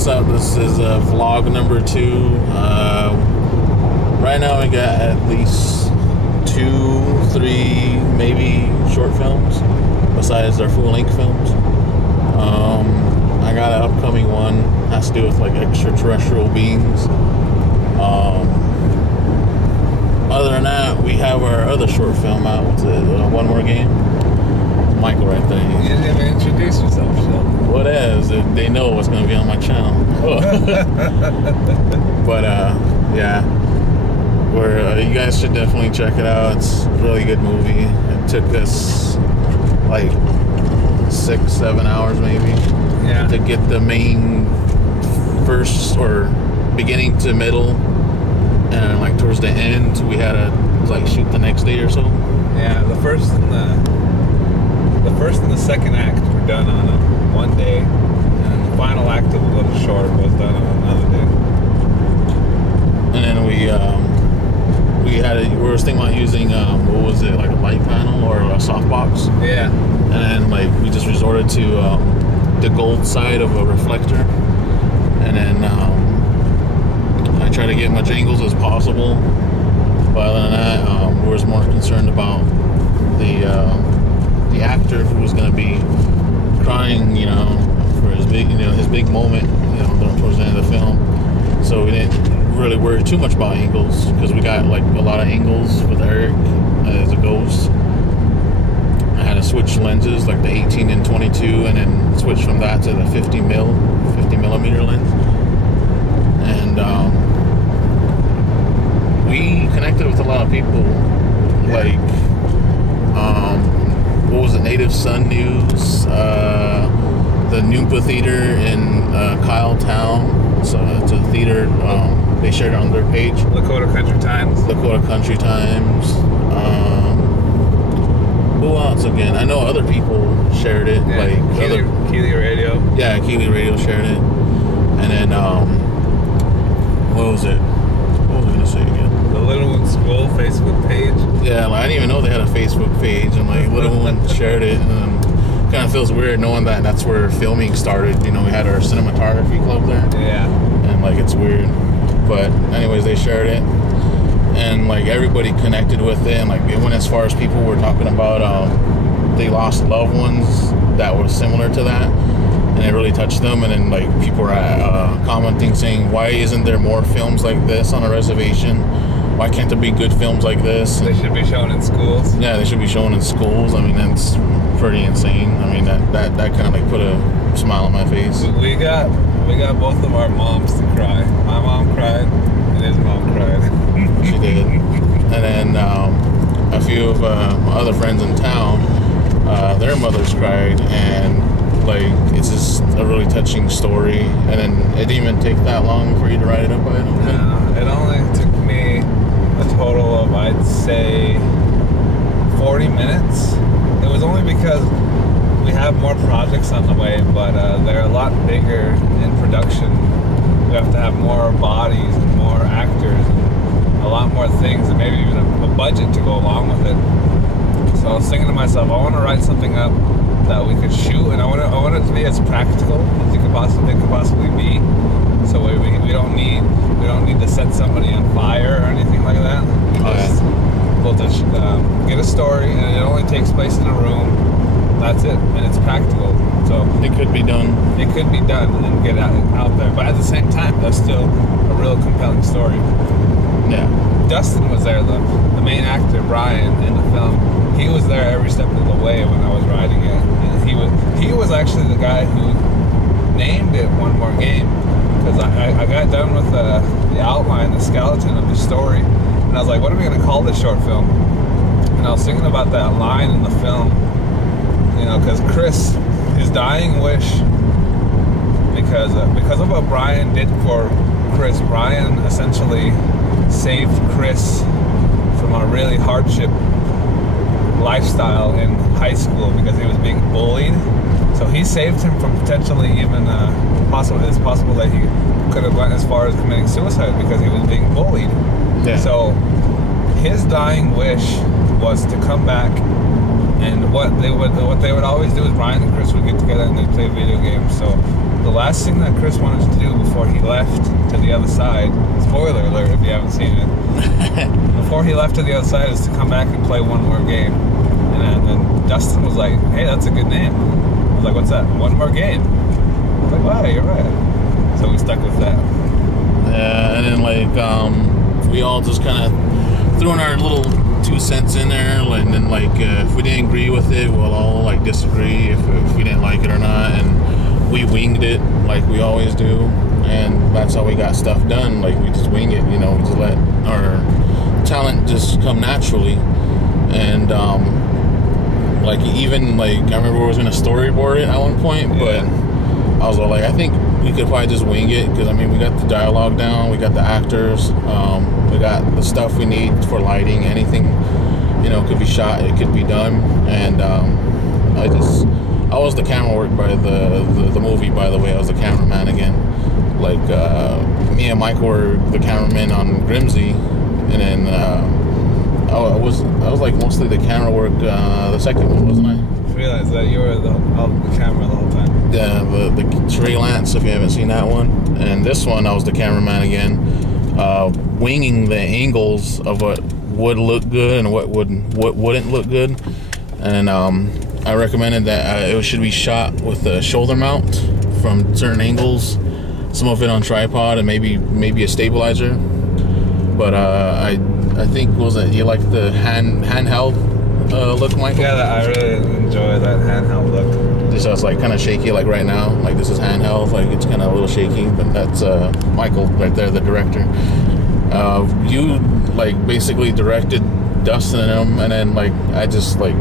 what's up? This is vlog number 2. Right now we got at least 2, 3, maybe short films, besides our full-length films. I got an upcoming one, has to do with like extraterrestrial beings. Other than that, we have our other short film out. What's it? One More Game. Michael right there. You didn't even introduce yourself, Sheldon. What is? They know what's going to be on my channel. But yeah, you guys should definitely check it out. It's a really good movie. It took us like 6-7 hours maybe, yeah, to get the main first or beginning to middle, and like towards the end we had to like shoot the next day or so. Yeah, the first and the second act were done on one day, and the final act of the little short was done on another day. And then we were thinking about using what was it, like a light panel or a softbox? Yeah. And then like we just resorted to the gold side of a reflector, and then I try to get much angles as possible. But other than that, we was more concerned about the actor who was going to be crying, you know, for his big moment, you know, towards the end of the film. So we didn't really worry too much about angles, because we got like a lot of angles with Eric as a ghost. I had to switch lenses, like the 18 and 22, and then switch from that to the 50 millimeter lens. And we connected with a lot of people, like what was it, Native Sun News, the Noompa Theater in Kyle Town. So it's a theater, they shared it on their page. LAKOTA Country Times. LAKOTA Country Times. Who else again? I know other people shared it. Yeah, like Keely Radio. Yeah, Keely Radio shared it. And then what was it? What was I gonna say again? The Little One School Facebook page. Yeah, like, I didn't even know they had a Facebook page, and like Little One shared it, and kind of feels weird knowing that that's where filming started. You know, we had our cinematography club there. Yeah. And like it's weird, but anyways, they shared it, and like everybody connected with it, and like it went as far as people were talking about they lost loved ones that were similar to that, and it really touched them. And then like people were commenting saying, why isn't there more films like this on a reservation? Why can't there be good films like this? They should be shown in schools. Yeah, they should be shown in schools. I mean, that's pretty insane. I mean, that kind of like put a smile on my face. We got both of our moms to cry. My mom cried, and his mom cried. She did. And then a few of my other friends in town, their mothers cried, and like it's just a really touching story. And then it didn't even take that long for you to write it up. I don't think. No, it only took me a total of, I'd say, 40 minutes. It was only because we have more projects on the way, but they're a lot bigger in production. We have to have more bodies and more actors and a lot more things, and maybe even a budget to go along with it. So I was thinking to myself, I want to write something up that we could shoot, and I want it to be as practical as it could possibly be. So we don't need to set somebody on fire or anything like that. We'll just get a story, and it only takes place in a room. That's it, and it's practical. So it could be done. It could be done and get out there, but at the same time, that's still a real compelling story. Yeah. Dustin was there, the main actor, Brian, in the film. He was there every step of the way when I was writing it, and he was actually the guy who named it One More Game, because I got done with the outline, the skeleton of the story, and I was like, what are we going to call this short film? And I was thinking about that line in the film, you know, because Chris, his dying wish, because of what Brian did for Chris, Brian essentially saved Chris from a really hardship lifestyle in high school because he was being bullied. So he saved him from potentially even it's possible that he could have went as far as committing suicide because he was being bullied. Yeah. So his dying wish was to come back And what they would always do is Brian and Chris would get together and they'd play video games. So the last thing that Chris wanted to do before he left to the other side, spoiler alert if you haven't seen it, before he left to the other side is to come back and play one more game. And then Dustin was like, hey, that's a good name. I was like, what's that? One more game. I was like, wow, you're right. So we stuck with that. Yeah, and then like we all just kind of threw in our little 2 cents in there, and then like if we didn't agree with it, we'll all like disagree if we didn't like it or not, and we winged it like we always do, and that's how we got stuff done. Like we just wing it, you know, we just let our talent just come naturally. And like even like I remember we was gonna storyboard it at one point, but I was all like, I think we could probably just wing it, because I mean we got the dialogue down, we got the actors, we got the stuff we need for lighting, anything, you know, could be shot, it could be done. And I was the camera work by the movie, by the way. I was the cameraman again. Like me and Mike were the cameramen on Grimsey, and then I was like mostly the camera work the second one, wasn't I? I realized that you were the camera the whole time. Yeah, the Trey Lance, if you haven't seen that one. And this one, I was the cameraman again, winging the angles of what would look good and what wouldn't look good. And I recommended that it should be shot with a shoulder mount from certain angles, some of it on tripod, and maybe a stabilizer. But I think, was it, you like the handheld look, Michael? Yeah, I really enjoy that handheld look. Just so it's like kind of shaky, like right now. Like this is handheld, like it's kind of a little shaky. But that's Michael right there, the director. You like basically directed Dustin and him, and then like I just like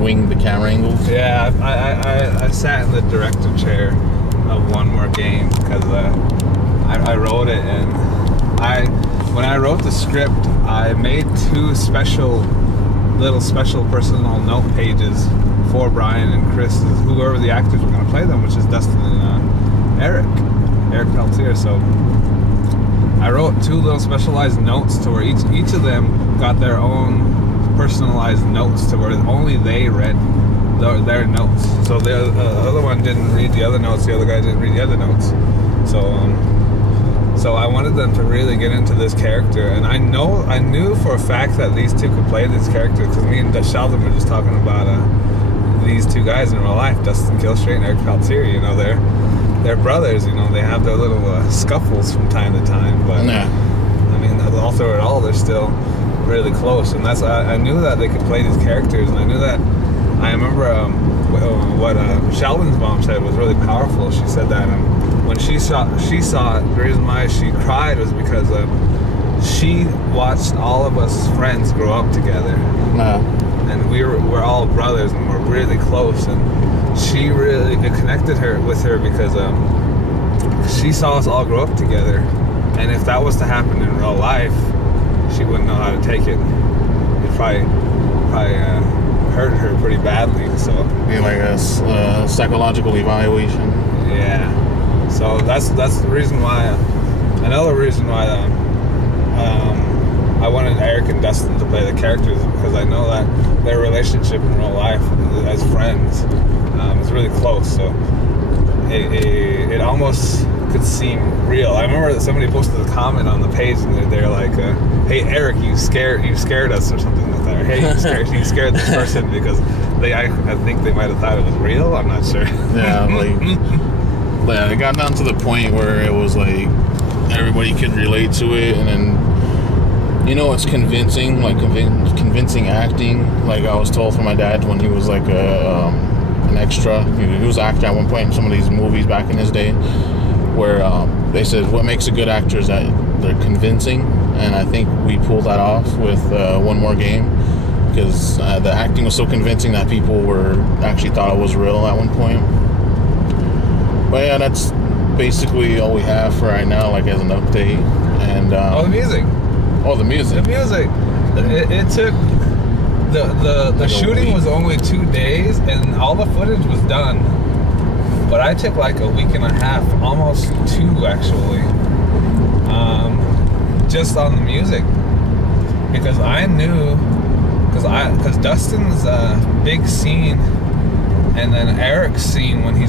winged the camera angles. Yeah, I sat in the director chair of One More Game because I wrote it, and when I wrote the script, I made 2 little special personal note pages for Brian and Chris, whoever the actors were going to play them, which is Dustin and Eric Peltier. So I wrote 2 little specialized notes to where each of them got their own personalized notes to where only they read their notes. So the other one didn't read the other notes, the other guy didn't read the other notes. So I wanted them to really get into this character, and I knew for a fact that these 2 could play this character, because me and Sheldon were just talking about these 2 guys in real life, Dustin Kilstraight and Eric Peltier. You know, they're brothers. You know, they have their little scuffles from time to time, but I mean, all through it all, they're still really close. And that's I knew that they could play these characters, and I knew that. I remember what Sheldon's mom said was really powerful. She said that when she saw it, the reason why she cried was because she watched all of us friends grow up together. And we're all brothers, and we're really close, and it connected with her because she saw us all grow up together, and if that was to happen in real life, she wouldn't know how to take it. It probably hurt her pretty badly. So be like a psychological evaluation. Yeah. So that's the reason why. Another reason why I wanted Eric and Dustin to play the characters, because I know that their relationship in real life as friends is really close. So it almost could seem real. I remember that somebody posted a comment on the page, and they're like, "Hey Eric, you scared us," or something like that. Or, "Hey, you scared this person," because I think they might have thought it was real. I'm not sure. Yeah, like it got down to the point where it was like everybody could relate to it, and then it's convincing, like convincing acting. Like I was told from my dad when he was like an extra. He was an actor at one point in some of these movies back in his day, where they said what makes a good actor is that they're convincing, and I think we pulled that off with One More Game, because the acting was so convincing that people actually thought it was real at one point. But yeah, that's basically all we have for right now, like as an update. And the music. The music. The music. It took the shooting was only 2 days, and all the footage was done. But I took like a week and a half, almost 2 actually, just on the music, because I knew because Dustin's big scene, and then Eric's scene when he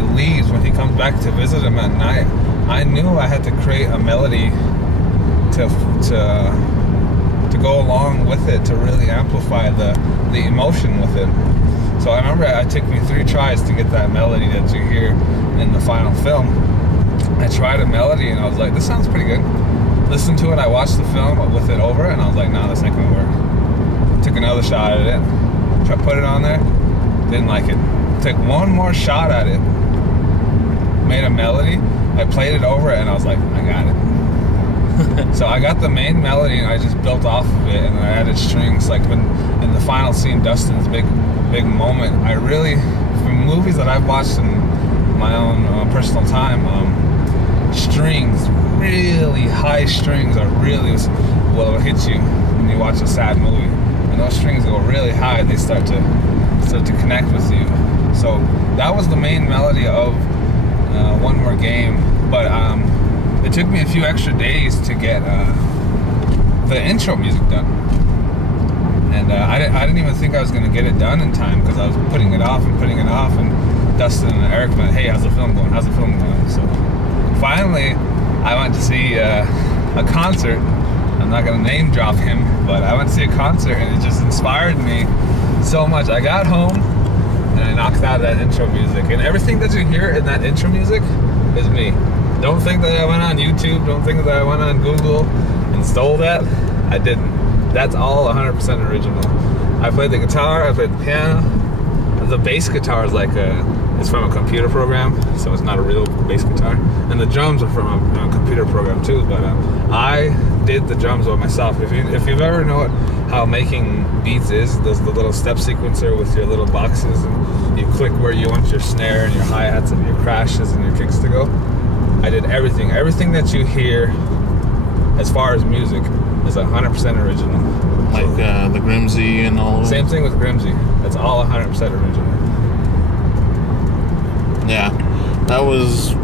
leaves, when he comes back to visit him at night, I knew I had to create a melody to go along with it, to really amplify the emotion with it. So I remember it took me 3 tries to get that melody that you hear in the final film. I tried a melody and I was like, this sounds pretty good. Listened to it, I watched the film with it over, and I was like, no, this ain't gonna work. Took another shot at it, put it on there, didn't like it. Took one more shot at it, made a melody, I played it over and I was like, I got it. So I got the main melody and I just built off of it, and I added strings. Like when in the final scene, Dustin's big moment, I really, from movies that I've watched in my own personal time, strings, really high strings are really what hit you when you watch a sad movie. When those strings go really high, they start to connect with you. So that was the main melody of One More Game. But it took me a few extra days to get the intro music done. And I didn't even think I was going to get it done in time, because I was putting it off. And Dustin and Eric went, hey, how's the film going? So finally, I went to see a concert. I'm not going to name drop him, but I went to see a concert, and it just inspired me so much. I got home, and I knocked out that intro music. And everything that you hear in that intro music is me. Don't think that I went on YouTube. Don't think that I went on Google and stole that. I didn't. That's all 100% original. I played the guitar, I played the piano. The bass guitar is it's from a computer program, so it's not a real bass guitar. And the drums are from a computer program too, but I did the drums by myself. If you've ever known how making beats is, there's the little step sequencer with your little boxes, and you click where you want your snare and your hi-hats and your crashes and your kicks to go. I did everything. Everything that you hear as far as music is 100% original. Like the Grimsey and all. Same thing with Grimsey. That's all 100% original. Yeah, that was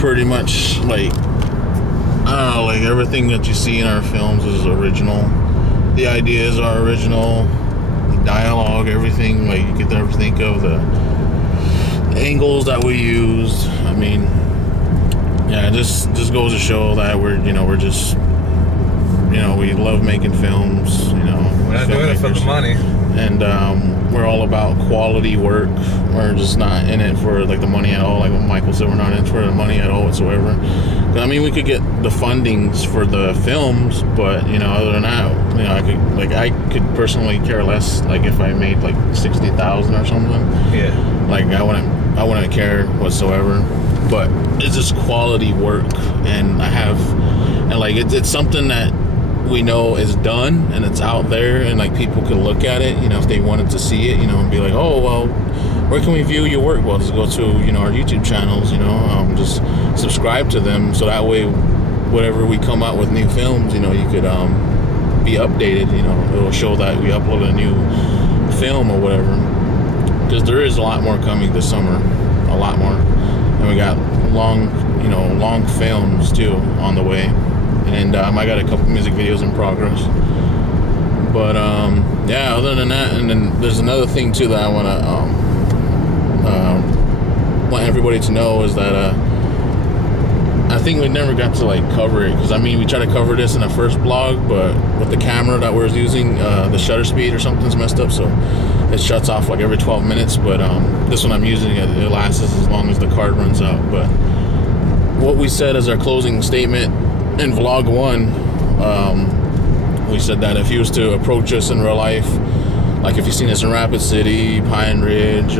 pretty much like, I don't know, like everything that you see in our films is original. The ideas are original. The dialogue, everything, like you could never think of the angles that we used. I mean, yeah, this goes to show that we love making films. We're not doing it for the money, and we're all about quality work. We're just not in it for like the money at all. Like what Michael said, we're not in it for the money at all whatsoever. I mean, we could get the fundings for the films, but other than that, I could personally care less. Like if I made like 60,000 or something, yeah, like I wouldn't care whatsoever. But it's just quality work, and it's something that we know is done and it's out there, and like people can look at it, if they wanted to see it, and be like, oh well, where can we view your work? Well, just go to our YouTube channels, just subscribe to them, so that way whatever we come out with new films, you could be updated. It'll show that we uploaded a new film or whatever, because there is a lot more coming this summer, a lot more. And we got long films too on the way, and I got a couple music videos in progress. But yeah, other than that, and then there's another thing too that I want everybody to know is that I think we never got to like cover it, because I mean we tried to cover this in the first vlog, but with the camera that we're using, the shutter speed or something's messed up, so it shuts off like every 12 minutes. But this one I'm using, it lasts as long as the card runs out. But what we said as our closing statement in vlog 1, we said that if you was to approach us in real life, like if you've seen us in Rapid City, Pine Ridge,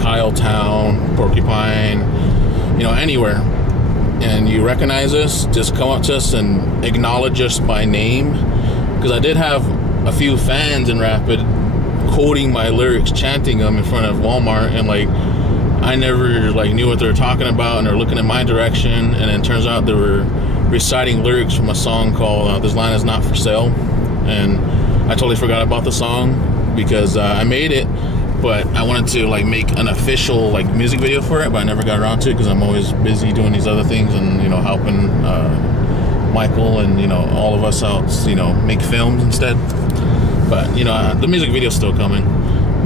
Kyletown, Porcupine, anywhere, and you recognize us, just come up to us and acknowledge us by name, because I did have a few fans in Rapid quoting my lyrics, chanting them in front of Walmart, and like I never like knew what they were talking about, and they're looking in my direction, and then it turns out they were reciting lyrics from a song called This Line Is Not For Sale, and I totally forgot about the song because I made it, but I wanted to like make an official like music video for it, but I never got around to it because I'm always busy doing these other things and helping Michael and all of us out make films instead. But you know, the music video's still coming.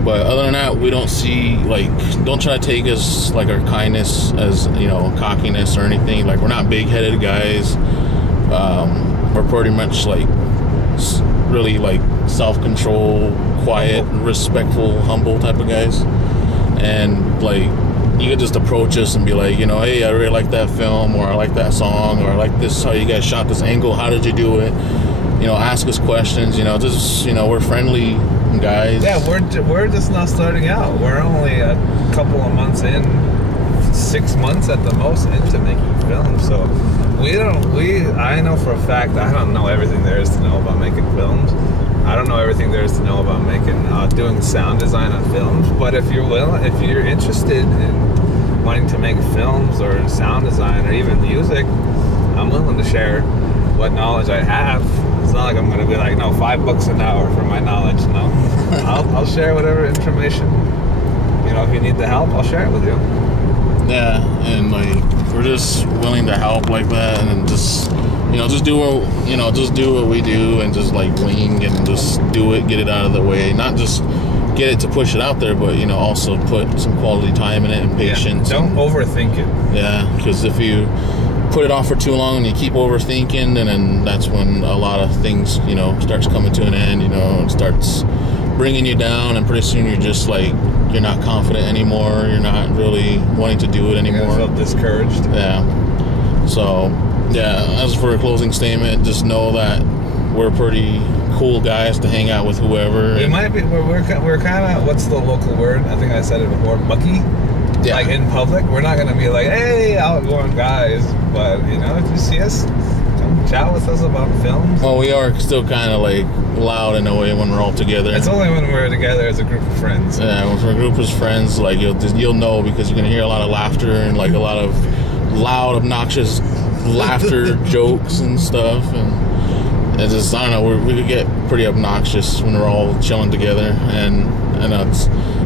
But other than that, we don't see, like, don't try to take us, like, our kindness as, you know, cockiness or anything. Like, we're not big-headed guys. We're pretty much, like, really, like, self-control, quiet, respectful, humble type of guys. And, like, you could just approach us and be like, you know, hey, I really like that film, or I like that song, or I like this, how you guys shot this angle, how did you do it? You know, ask us questions, you know, just, you know, we're friendly guys. Yeah, we're just not starting out. We're only a couple of months in, 6 months at the most into making films. So I know for a fact I don't know everything there is to know about making films. I don't know everything there is to know about making doing sound design on films. But if you're interested in wanting to make films or sound design or even music, I'm willing to share what knowledge I have. It's not like I'm going to be like, no, $5 an hour for my knowledge. No, I'll share whatever information. You know, if you need the help, I'll share it with you. Yeah, and like we're just willing to help like that, and just, you know, just do what we do, and just like wing and just do it, get it out of the way. Not just get it to push it out there, but you know, also put some quality time in it and patience. Yeah, don't overthink it. Yeah, because if you put it off for too long and you keep overthinking, and then that's when a lot of things, you know, starts coming to an end, you know, and starts bringing you down, and pretty soon you're just like, you're not confident anymore, you're not really wanting to do it anymore. You feel discouraged. Yeah. So, yeah, as for a closing statement, just know that we're pretty cool guys to hang out with whoever. We might be, we're kind of, what's the local word? I think I said it before, mucky. Yeah. Like in public, we're not gonna be like, hey, outgoing guys, but you know, if you see us, come chat with us about films. Well, we are still kind of like loud in a way when we're all together. It's only when we're together as a group of friends. Yeah, when we're a group of friends, like you'll know, because you're gonna hear a lot of laughter and like a lot of loud, obnoxious laughter jokes and stuff, and it's just, I don't know, we could get pretty obnoxious when we're all chilling together, and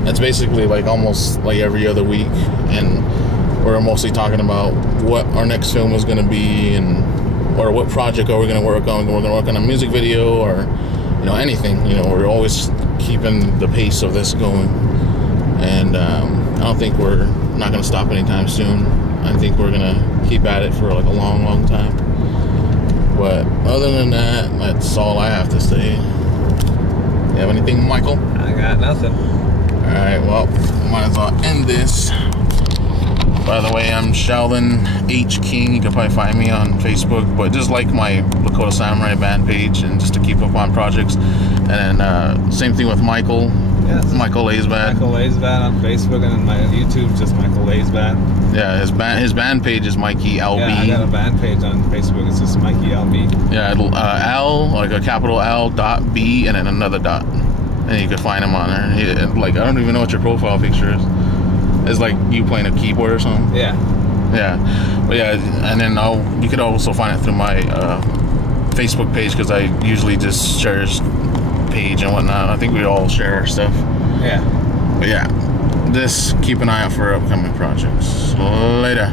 it's basically like almost like every other week, and we're mostly talking about what our next film is going to be, or what project are we going to work on. We're going to work on a music video, or you know, anything. You know, we're always keeping the pace of this going, and I don't think we're not going to stop anytime soon. I think we're going to keep at it for like a long, long time. But other than that, that's all I have to say. You have anything, Michael? I got nothing. Alright, well, might as well end this. By the way, I'm Sheldon H. King. You can probably find me on Facebook, but just like my LAKOTA Samurai band page, and just to keep up on projects. And then same thing with Michael. Yes. Michael Laysbad. Michael Laysbad on Facebook, and my YouTube just Michael Laysbad. Yeah, his band page is Mikey LB. Yeah, I got a band page on Facebook. It's just Mikey LB. Yeah, L, like a capital L dot B and then another dot. And you can find him on there. Like, I don't even know what your profile picture is. It's like you playing a keyboard or something. Yeah. Yeah. But yeah, and then you could also find it through my Facebook page, because I usually just share his page and whatnot. I think we all share our stuff. Yeah. But yeah, keep an eye out for upcoming projects. Later.